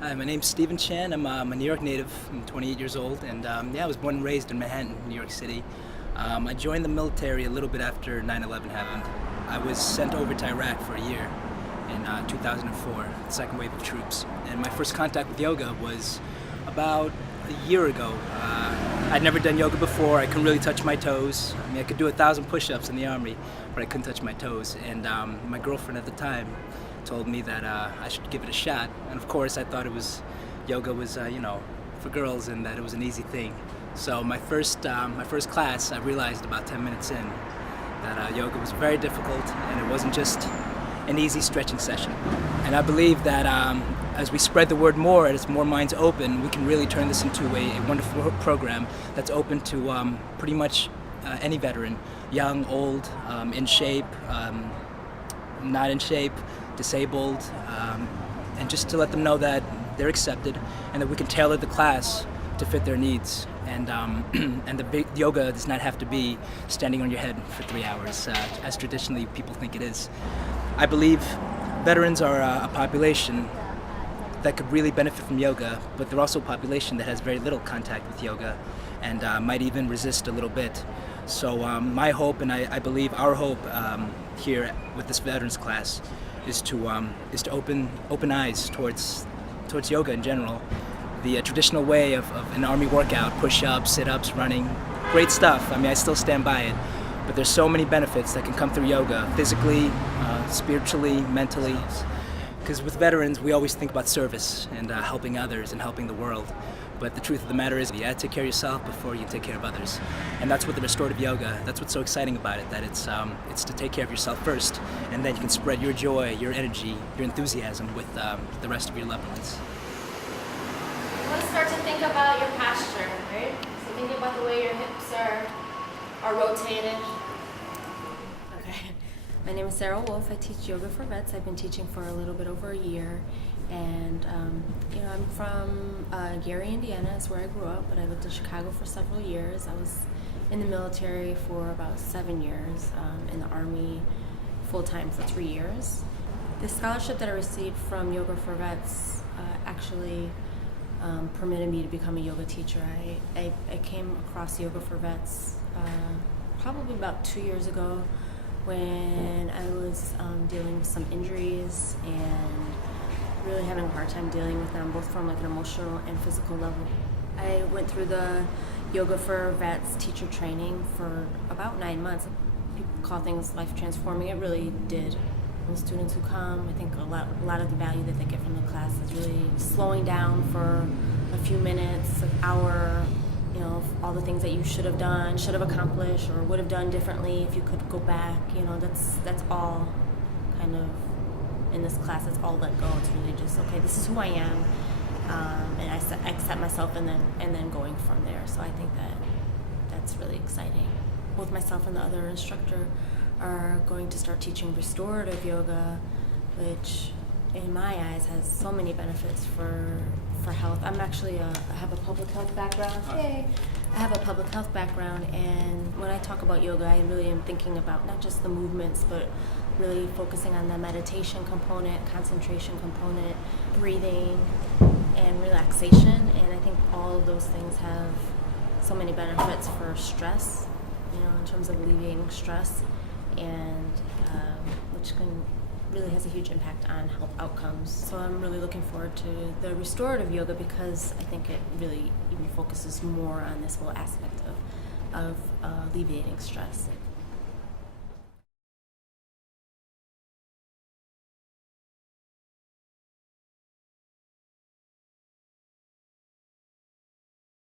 Hi, my name's Stephen Chan. I'm a New York native. I'm 28 years old, and I was born and raised in Manhattan, New York City. I joined the military a little bit after 9/11 happened. I was sent over to Iraq for a year in 2004, the second wave of troops. And my first contact with yoga was about a year ago. I'd never done yoga before. I couldn't really touch my toes. I mean, I could do 1,000 push-ups in the Army, but I couldn't touch my toes. And my girlfriend at the time told me that I should give it a shot. And of course, I thought yoga was, for girls, and that it was an easy thing. So my first class, I realized about 10 minutes in that yoga was very difficult, and it wasn't just an easy stretching session. And I believe that as we spread the word more, as more minds open, we can really turn this into a wonderful program that's open to pretty much any veteran, young, old, in shape, not in shape, disabled, and just to let them know that they're accepted and that we can tailor the class to fit their needs. And the yoga does not have to be standing on your head for 3 hours, as traditionally people think it is. I believe veterans are a population that could really benefit from yoga, but they're also a population that has very little contact with yoga and might even resist a little bit. So my hope, and I believe our hope here with this veterans class, is to open eyes towards yoga in general. The traditional way of an Army workout, push-ups, sit-ups, running, great stuff. I mean, I still stand by it. But there's so many benefits that can come through yoga, physically, spiritually, mentally. Because with veterans, we always think about service and helping others and helping the world. But the truth of the matter is, you gotta take care of yourself before you can take care of others. And that's what the restorative yoga, that's what's so exciting about it, that it's to take care of yourself first, and then you can spread your joy, your energy, your enthusiasm with the rest of your loved ones. You want to start to think about your posture, right? So think about the way your hips are rotated. Okay. My name is Sarah Wolf. I teach yoga for vets. I've been teaching for a little bit over a year. And, I'm from Gary, Indiana is where I grew up, but I lived in Chicago for several years. I was in the military for about 7 years, in the Army full-time for 3 years. The scholarship that I received from Yoga for Vets actually permitted me to become a yoga teacher. I came across Yoga for Vets probably about 2 years ago when I was dealing with some injuries and really having a hard time dealing with them, both from like an emotional and physical level. I went through the Yoga for Vets teacher training for about 9 months. People call things life transforming. It really did. The students who come, I think a lot of the value that they get from the class is really slowing down for a few minutes, an hour, all the things that you should have done, should have accomplished, or would have done differently if you could go back. That's all kind of in this class. It's all let go. It's really just, okay, this is who I am, and I accept myself, and then going from there. So I think that's really exciting. Both myself and the other instructor are going to start teaching restorative yoga, which in my eyes has so many benefits for health. I have a public health background. Yay! I have a public health background, and when I talk about yoga, I really am thinking about not just the movements, but really focusing on the meditation component, concentration component, breathing, and relaxation. And I think all of those things have so many benefits for stress, in terms of alleviating stress, and which really has a huge impact on health outcomes. So I'm really looking forward to the restorative yoga because I think it really even focuses more on this whole aspect of alleviating stress.